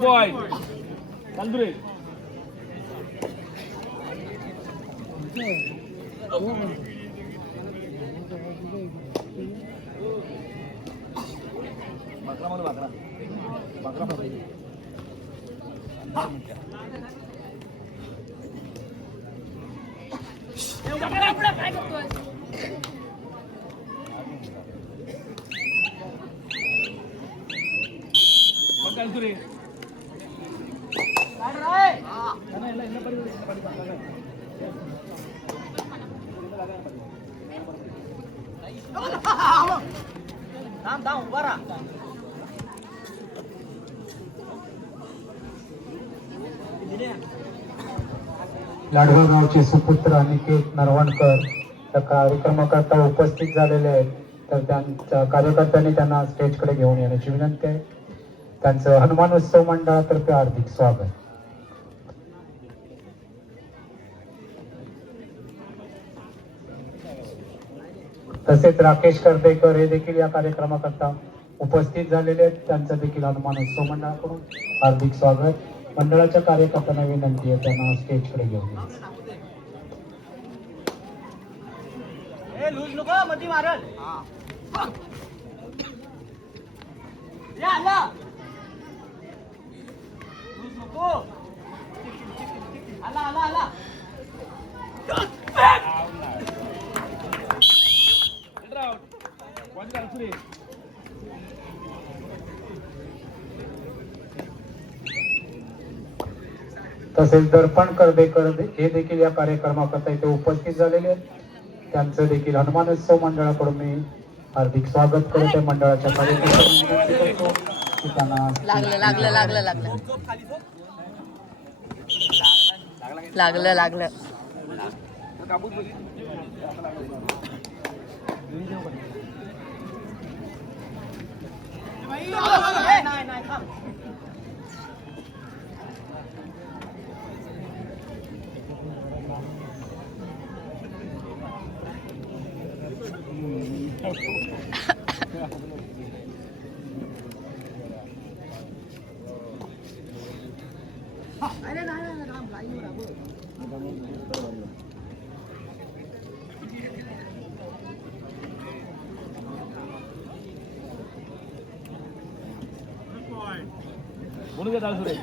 Boy, Andrei. Ladgaon गावचे सुपुत्र अनिकेत नरवणकर त्या कार्यक्रमाकरता उपस्थित झालेले आहेत, तर त्यांच्या कार्यकर्त्यांनी त्यांना स्टेजकडे घेऊन येण्याची विनंती आहे. त्यांचं हनुमान उत्सव मंडळातर्फे हार्दिक स्वागत. तसेच राकेश कर्देकर हे देखील या कार्यक्रमाकरता उपस्थित झालेले आहेत, त्यांचं देखील हनुमान उत्सव मंडळाकडून हार्दिक स्वागत. मंडळाच्या कार्यकर्त्यांना विनंती आहे त्यांना स्टेजकडे घेऊन तसेच दर्पण कर्देकर हे देखील या कार्यक्रमाकरता इथे उपस्थित झालेले आहेत, त्यांचं देखील हनुमान उत्सव मंडळाकडून मी हार्दिक स्वागत करते. मंडळाच्या कार्यकर्त्यांना लागलं लागलं लागलं लागलं लागलं लागलं म्हणून काय सुरे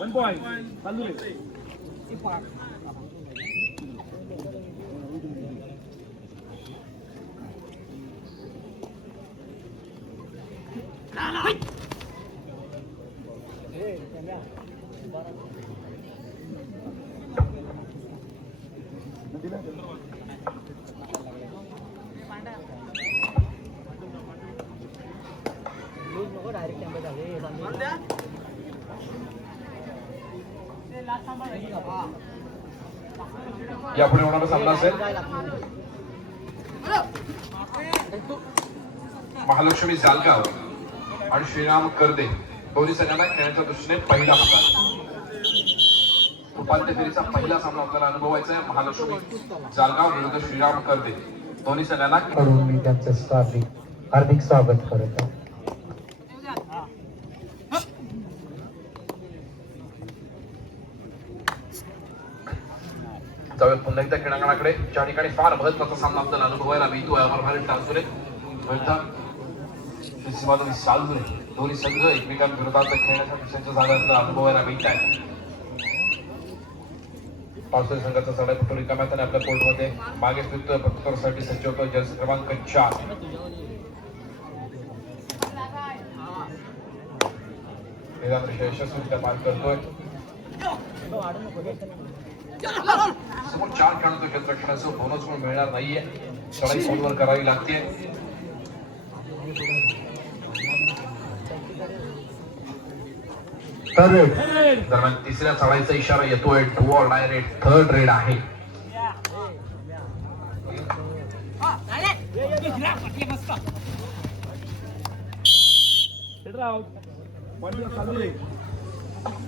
वन बॉय चालू रे यापुढे होणारा सामना असेल महालक्ष्मी जालगाव आणि श्रीराम कर्दे दोन्ही संघांना खेळण्याच्या दृष्टीने पहिला मुकाबला. उपांत्य फेरीचा पहिला सामना आपल्याला अनुभवायचा आहे. महालक्ष्मी जालगाव विरुद्ध श्रीराम कर्दे दोन्ही संघांना करून मी त्यांचं हार्दिक स्वागत करत आहे. जाऊयात पुन्हा एकदा क्रीडांगणाकडे, ज्या ठिकाणी फार महत्वाचा सामना आपल्याला अनुभवायला मिळतो. अमरभारत टांसुरे सालजुरे दोन्ही संघ एकमेकांविरोधात खेळण्याच्या दुसऱ्यांच्या जागा अनुभवायला मिळत आहे. पावसाळी संघाचा चढाई फुटो रिकाम्यात आणि आपल्या कोर्टमध्ये मागे स्थित प्रत्युत्तरासाठी सज्ज होतो. जर्सी क्रमांक 4 यशस्वीरित्या पार करतोय. समोर 4 खेळाडूंचं क्षेत्ररक्षणाचं बोनस पण मिळणार नाहीये. चढाई फोनवर करावी लागते. दरम्यान तिसऱ्या चढाईचा इशारा येतोय. Do or die red. Third red आहे.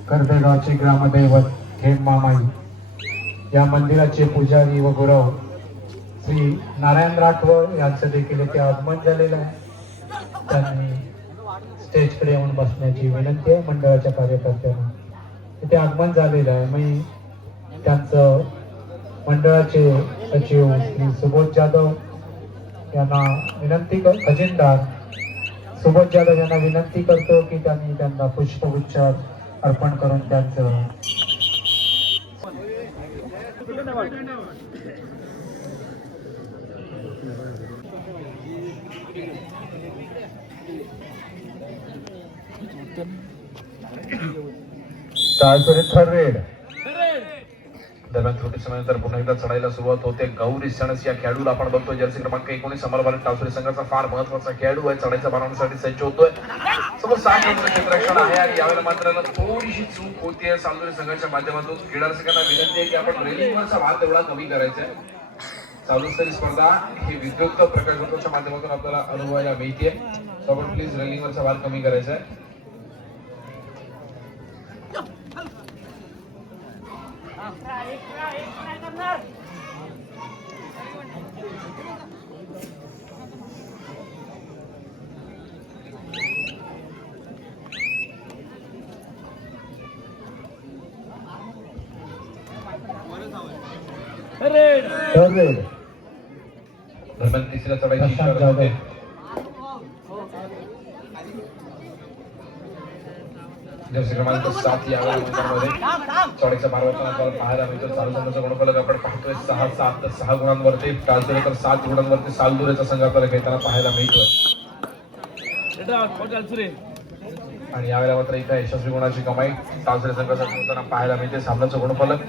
कर्वेगावचे ग्रामदैवत थेंब मामाई या मंदिराचे पुजारी व गुरव श्री नारायण राठोड यांचं देखील इथे आगमन झालेलं आहे. त्यांनी स्टेजकडे येऊन बसण्याची विनंती आहे मंडळाच्या कार्यकर्त्यांना. इथे आगमन झालेलं आहे. मी त्यांचं मंडळाचे सचिव श्री सुबोध जाधव यांना विनंती खजिनदार सुबोध जाधव यांना विनंती करतो की त्यांना पुष्पगुच्छ अर्पण करून त्यांचं थर्ड रेड. दरम्यान त्रुटी समयानंतर पुन्हा एकदा चढायला सुरुवात होते. गौरी सणस या खेळाडूला आपण बघतोय. जर्सी क्रमांक 19 समरभारत टावसुरी संघाचा फार महत्वाचा खेळाडू आहे. चढाईचा बनवण्यासाठी सज्ज होतोय. समोर 6 खेळाडूंचं क्षेत्ररक्षण आहे आणि यावेळेला मात्र थोडीशी चूक होतीये सालुरी संघाच्या माध्यमातून. क्रीडा रसिकांना विनंती आहे की आपण रेलिंगवरचा भार तेवढा कमी करायचा आहे. चालू स्पर्धा ही विद्युक्त प्रकाशनाच्या माध्यमातून आपल्याला अनुभवायला मिळते. आपण प्लीज रेलिंगवरचा भार कमी करायचा आहे. दरम्यान तिसऱ्या चढाईची इशारा होते. जर्सी क्रमांक 7 या मैदानामध्ये चढाईचा मार्गावर आपल्याला पाहायला मिळतो. चालू संघाचा गुणफलक आपण पाहतोय 6-7 तर 6 गुणांवरती टाळसुरे तर 7 गुणांवरती सालदुरेचा संघ आपल्याला खेळताना पाहायला मिळतोय. आणि यावेळेला मात्र एका यशस्वी गुणाची कमाई टाळसुरे संघाचा खेळताना पाहायला मिळते. सामन्याचं गुणफलक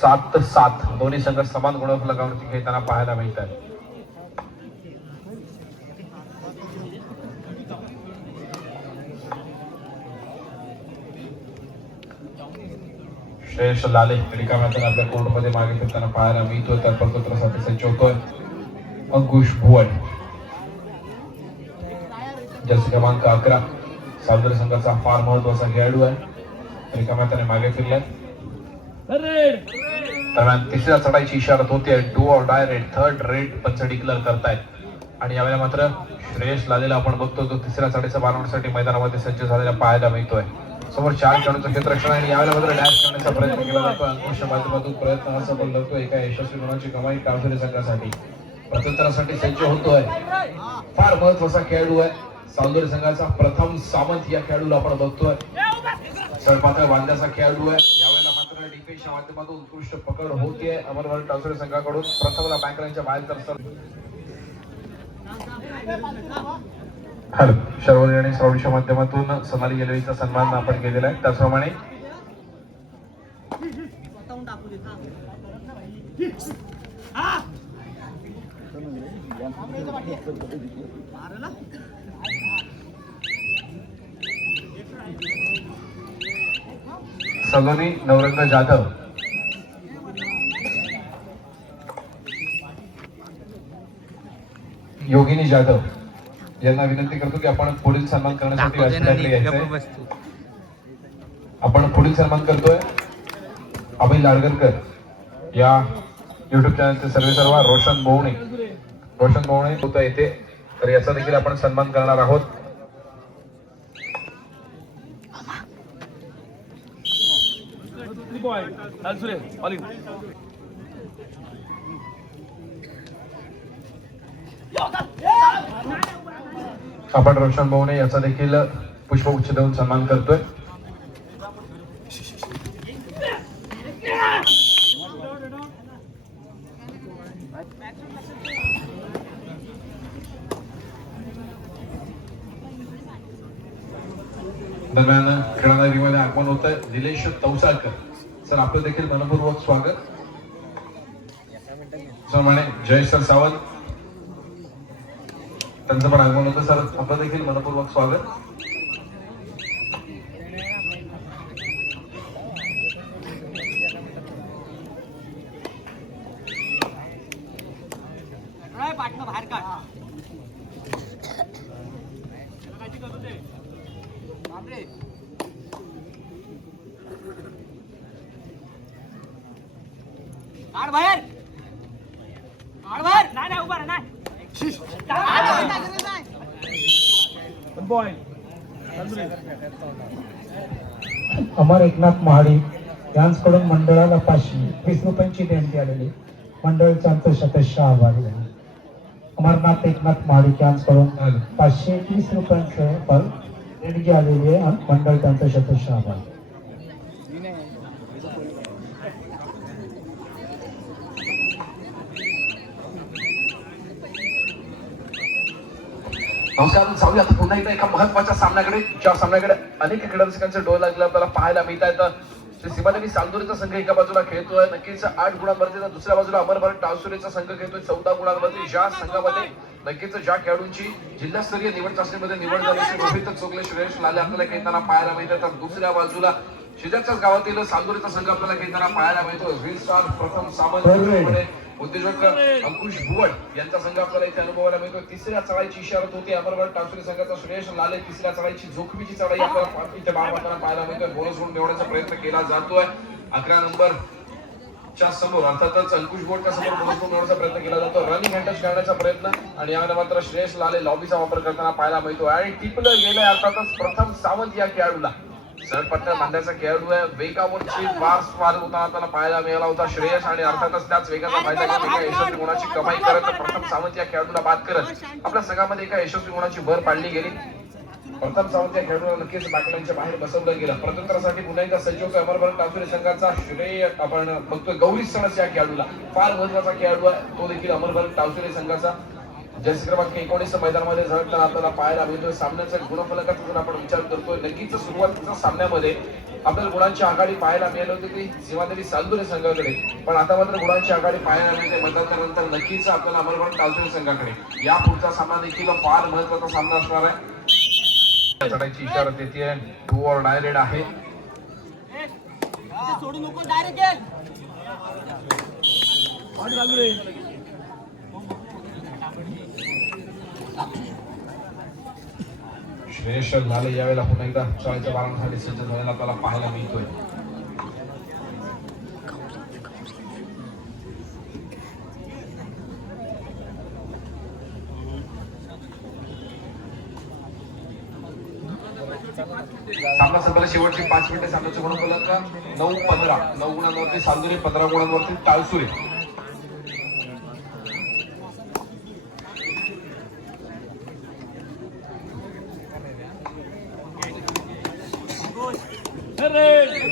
7-7 दोन्ही संघ समान गुणफलकावरती खेळताना पाहायला मिळतात. श्रेयश लाले रिकाम्यातून आपल्या कोर्टमध्ये मागे फिरताना पाहायला मिळतोय. त्या प्रत्युत्तरासाठी सज्ज होतोय. अंकुश भुवन जर्सी क्रमांक 11 सालदुरे संघाचा फार महत्वाचा खेळाडू आहे. रिकाम्याने मागे फिरलाय. दरम्यान तिसऱ्या चढाईची इशारत होते. Do or die red. Third red पंच डिक्लेअर करतायत. आणि यावेळेला मात्र श्रेयश लालेला आपण बघतो तो तिसऱ्या चढाईचा बारवण्यासाठी मैदानामध्ये सज्ज झालेला पाहायला मिळतोय. समोर 4 खेळाडूंचं क्षेत्ररक्षण आणि यावेळेला मात्र डॅश करण्याचा प्रयत्न केला जातो. अंकुशच्या माध्यमातून प्रयत्न हा सफल ठरतो. एका यशस्वी गुणाची कमाई टाळसुरे संघासाठी प्रत्युत्तरासाठी सज्ज होतोय. फार महत्वाचा खेळाडू आहे. सालदुरे संघाचा प्रथम सामंत या खेळाडूला आपण बघतोय. सरपातळ बांध्याचा खेळाडू आहे. यावेळेला मात्र डिफेन्सच्या माध्यमातून उत्कृष्ट पकड होतीये अमरवाडी टाळसुरे संघाकडून. प्रथमला बँकरांच्या बाहेर तर हॅलो शर्वरी आणि श्रावणीच्या माध्यमातून सोनाली गेलवीचा सन्मान आपण केलेला आहे. त्याचप्रमाणे सलोनी नवरंग जाधव योगिनी जाधव यांना विनंती करतो की आपण पुढील सन्मान करण्यासाठी व्यासपीठाकडे यायचंय. आपण पुढील सन्मान करतोय अभय लाडगरकर या युट्यूब चॅनलचे सर्वेसर्वा रोशन बोवणे होता येते. तर याचा देखील आपण सन्मान करणार आहोत. आपण रोशन बोवणे याचा देखील पुष्पगुच्छ देऊन सन्मान करतोय. दरम्यान क्रीडानगरीमध्ये आगमन होत आहे निलेश तवसाळकर सर आपलं देखील मनपूर्वक स्वागत. त्याचप्रमाणे जय सर सावंत त्यांचं पण आगमन होतं. सर आपलं देखील मनपूर्वक स्वागत. वन बॉय चालू रे. अमर एकनाथ महाडिक यांच्याकडून मंडळाला 520 रुपयांची देणगी आलेली. मंडळाचे आमचं शतशः आभार. अमरनाथ एकनाथ महाडिक यांच्याकडून 520 रुपयांचं देणगी आलेली आहे. मंडळ त्यांचं शतशः आभार. नमस्कार. जाऊया पुन्हा एकदा एका महत्वाच्या सामन्याकडे, ज्या सामन्याकडे अनेक क्रीडा रसिकांचे डोळे लागले आपल्याला पाहायला मिळत आहेत. श्री सीमादेवी सालदुरेचा संघ एका बाजूला खेळतोय नक्कीच 8 गुणांवरती, तर दुसऱ्या बाजूला अमरभर टाळसुरेचा संघ खेळतोय 14 गुणांवरती. ज्या संघामध्ये नक्कीच ज्या खेळाडूंची जिल्हास्तरीय निवड चाचणीमध्ये निवड झाली रोहित चोगले, श्रेयश लाले आपल्याला खेळताना पाहायला मिळतात, तर दुसऱ्या बाजूला शेजारच्याच गावातील सालदुरेचा संघ आपल्याला खेळताना पाहायला मिळतो. रील स्टार प्रथम सामंत, उद्योजक अंकुश भुवड यांचा संघ आपल्याला इथे अनुभवायला मिळतो. तिसऱ्या चढाईची इशारत होती अमरगड टाळसुरे संघाचा श्रेयश लाले. तिसऱ्या चढाईची जोखमीची चढाई आपल्याला इथे बाळमाताना पाहायला मिळतोय. बोनस गुण मिळवण्याचा प्रयत्न केला जातोय. 11 नंबरच्या समोर अर्थातच अंकुश भुवडच्या समोर बोनस गुण मिळवण्याचा प्रयत्न केला जातो. रनिंग हँडटच करण्याचा प्रयत्न आणि यामध्ये मात्र श्रेयश लाले लॉबीचा वापर करताना पाहायला मिळतो आणि टिपलं गेलंय अर्थातच प्रथम सावंत या खेळाडूला. सरपट्ट्या बांधायचा खेळाडू आहे. वेगावरची बार्स मारत होताना त्याला पाहायला मिळाला होता श्रेयस आणि अर्थातच त्याच वेगाचा फायदा घेऊन एका यशस्वी गुणाची कमाई करत प्रथम सावंत या खेळाडूला बाद करत आपल्या संघामध्ये एका यशस्वी गुणाची भर पाडली गेली. प्रथम सावंत या खेळाडूला नक्कीच बाकड्यांच्या बाहेर बसवलं गेलं. प्रत्यंतरासाठी पुन्हा एकदा सज्ज होतो अमरभर टाळसुरे संघाचा श्रेय आपण बघतोय. गौरी सणस या खेळाडूला फार महत्वाचा खेळाडू आहे तो देखील अमरभर टाळसुरे संघाचा. जर्सी क्रमांक 19 मैदानामध्ये झळकताना आपल्याला पाहायला मिळतोय. सामन्याच्या गुणफलकाचा जर आपण विचार करतोय नक्कीच सुरुवातीच्या सामन्यामध्ये आपल्याला गुणांची आघाडी पाहायला मिळाली होती ती सीमादेवी सालदुरे संघाकडे, पण आता मात्र गुणांची आघाडी पाहायला मिळते मैदानानंतर नक्कीच आपल्याला अमरगड टाळसुरे संघाकडे. या पुढचा सामना देखील फार महत्वाचा सामना असणार आहे. चढाईची इशारत येते. 2 or die रेड आहे. सोडू नको डायरेक्ट चालू रे. श्रेयश लाले यावेळेला पुन्हा एकदा चढाईच्या बारांखाली सज्ज झालेला आपल्याला पाहायला मिळतोय. सामना संपला. शेवटची 5 मिनिटे सामन्याचे गुणफलक 9-15. 9 गुणांवरती सालदुरे, 15 गुणांवरती टाळसुरे.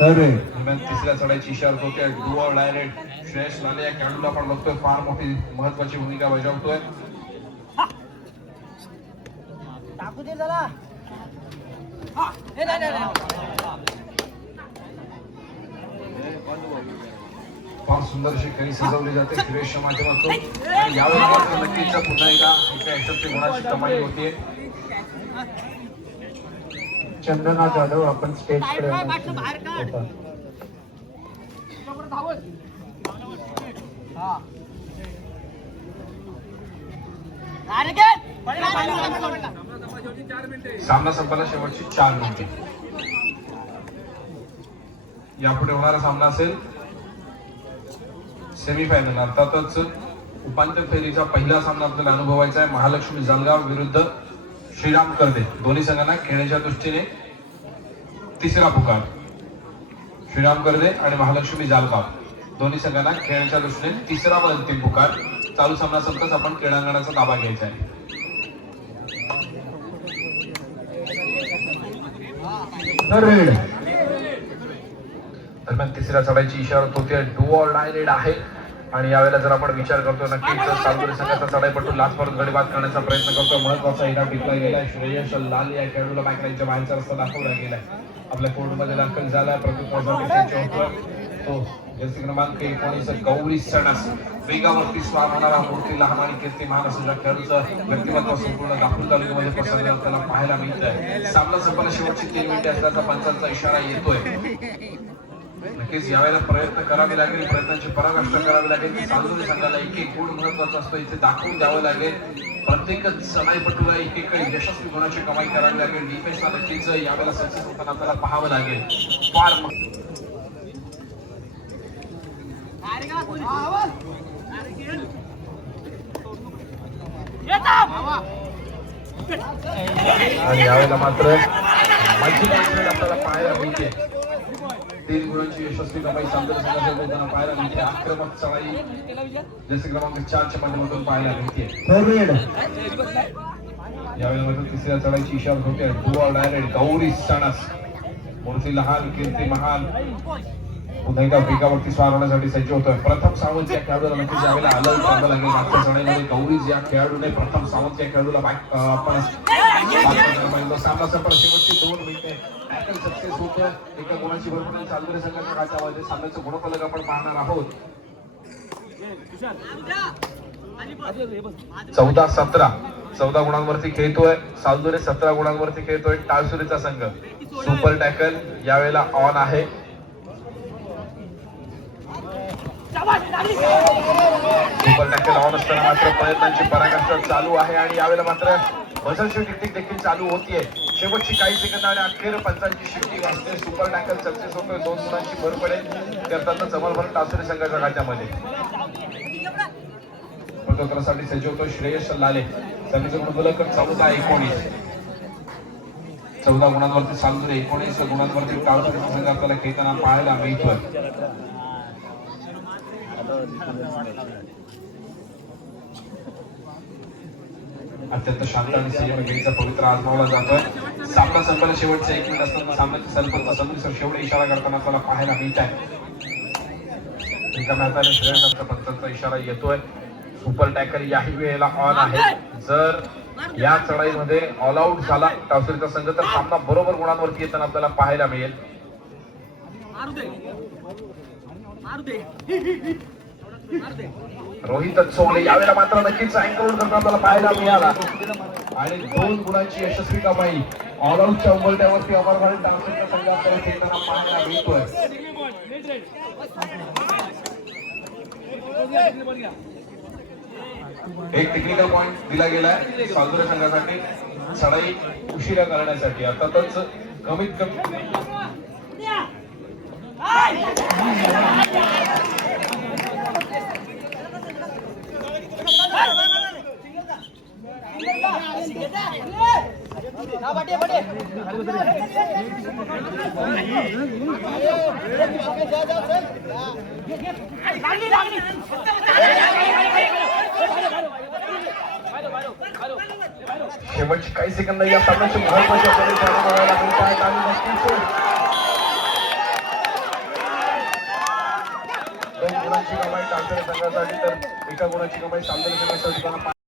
दरम्यान तिसऱ्या चढाईची इशारत होते. 2 or die रेड. श्रेयश लाले या खेळाडूला आपण बघतोय फार मोठी महत्वाची भूमिका बजावतोय. टाकू दे जरा. फार सुंदर अशी खेळी सजवली जाते श्रेयसच्या माध्यमातून आणि यावेळी मात्र नक्कीच पुन्हा एकदा एका यशस्वी गुणाची कमाई होतीये. चंदना जाधव आपण स्टेज कडे होता. सामना संपायला शेवटची 4 मिनिटे. यापुढे होणारा सामना असेल सेमीफायनल अर्थातच उपांत्य फेरीचा पहिला सामना आपल्याला अनुभवायचा आहे. महालक्ष्मी जालगाव विरुद्ध श्रीराम करदे. दोन्ही संघांना खेळण्याच्या दृष्टीने तिसरा पुकार. श्रीराम करदे आणि महालक्ष्मी जालगाव दोन्ही संघांना खेळण्याच्या दृष्टीने तिसरा व अंतिम पुकार. चालू सामना संपताच आपण क्रीडांगणाचा ताबा घ्यायचा आहे. दरम्यान तिसऱ्या चढाईची इशारत होते. 2 or die रेड आहे आणि यावेळेला जर आपण विचार करतो नक्कीच सालदुरे संघाचा चढाईपटू लास्ट परत गडीबाद करण्याचा प्रयत्न करतो. महत्वाचा इरा टिपला गेलाय. श्रेयश लाल या खेळाडूला बॅकलाईनच्या बाहेरचा रस्ता दाखवला गेलाय. आपल्या कोर्टमध्ये दाखल झालाय. प्रत्येक तो जर्सी क्रमांक 19 गौरी सणस वेगावरती स्वार होणारा मूर्ती लहान आणि कीर्तिमान असलेल्या खेळाडूचं व्यक्तिमत्व संपूर्ण दाखवून तालुक्यामध्ये पसरलेलं आपल्याला पाहायला मिळतंय. सामना संपला शेवटची 3 मिनिटे असल्याचा पंचांचा इशारा येतोय. नक्कीच यावेळेला प्रयत्न करावे लागेल, प्रयत्नांची पराकाष्ठा करावी लागेल. चालू संघाला एक एक गुण महत्वाचा असतो, इथे दाखवून द्यावं लागेल. प्रत्येक चढाईपटूला एक एक यशस्वी गुणाची कमाई करावी लागेल. डिफेन्सला नक्कीच यावेळेला सक्सेस होताना आपल्याला पाहावं लागेल. फार आणि यावेळेला मात्र आपल्याला पाहायला मिळते. 3 गुणांची यशस्वी कमाई सामना संघाच्या होताना पाहायला मिळते. आक्रमक चढाई जसे क्रमांक 4 च्या माध्यमातून पाहायला मिळते. यावेळेला मात्र तिसऱ्या चढाईची इशारा होते. डुआ डायरेक्ट गौरी सणस मूर्ती लहान कीर्ती महान पुन्हा एकदा वेगावरती स्वार होण्यासाठी सज्ज होतोय. प्रथम सावंत या खेळाडूला नक्कीच यावेळेला आलं करावं लागेल. मागच्या चढाईमध्ये गौरीज या खेळाडूने प्रथम सावंत या खेळाडूला आपण सामना संपला शेवटची 2 मिनिटे सक्सेस होतं. एका गुणाची भर पडेल चालदुरे संघाच्या खात्यामध्ये. सामन्याचं गुणफलक आपण पाहणार आहोत. 14 गुणांवरती खेळतोय सालदुरे, 17 गुणांवरती खेळतोय टाळसुरीचा संघ. सुपर टॅकल यावेळेला ऑन आहे. सुपर टॅकल ऑन असताना मात्र प्रयत्नांची पराकाष्ठा चालू आहे आणि यावेळेला मात्र बसलची टिकटिक देखील चालू होतीये. शेवटची काही सेकंद आणि अखेर पंचांची शिट्टी वाजते. सुपर टॅकल सक्सेस होतोय. 2 गुणांची भर पडेल करताना जमलभर टाळसुरी संघाच्या खात्यामध्ये. प्रत्युत्तरासाठी सज्ज होतो श्रेयस लाले. त्यांचं गुणफलक 14-19. 14 गुणांवरती सालदुरे, 19 गुणांवरती टाळसुरी संघ आपल्याला खेळताना पाहायला मिळतोय. अत्यंत शांत आणि संयमी खेळीचा पवित्र आजमावला जातोय. सामना संपला शेवटचे 1 मिनिट असताना सामन्याचे सरपंच सदुसर शेवटे इशारा करताना आपल्याला पाहायला मिळत आहे. एका मॅचाने श्रेयसचा पंचांचा इशारा येतोय. सुपर टॅकल याही वेळेला ऑन आहे. जर या चढाईमध्ये ऑल आउट झाला टाळसुरीचा संघ तर सामना बरोबर गुणांवरती येताना आपल्याला पाहायला मिळेल. रोहित चोले यावेळेला मात्र नक्कीच अँकर करताना आपल्याला पाहायला मिळाला आणि 2 गुणांची यशस्वी कमाई ऑल आउटच्या उंबरठ्यावरती अमरभारी टाळसुरीचा संघ आपल्याला खेळताना पाहायला मिळतोय. एक टेक्निकल पॉइंट दिला गेलाय सालदुरे संघासाठी चढाई उशिरा करण्यासाठी. अर्थातच कमीत कमी शेवटची काही सेकंद या सामन्याचे महत्त्वाचे बघायला मिळत आहेत आणि नक्कीच 2 गुणांची कमाई टाळसुरी संघासाठी तर 1 गुणाची कमाई सालदुरे संघासाठी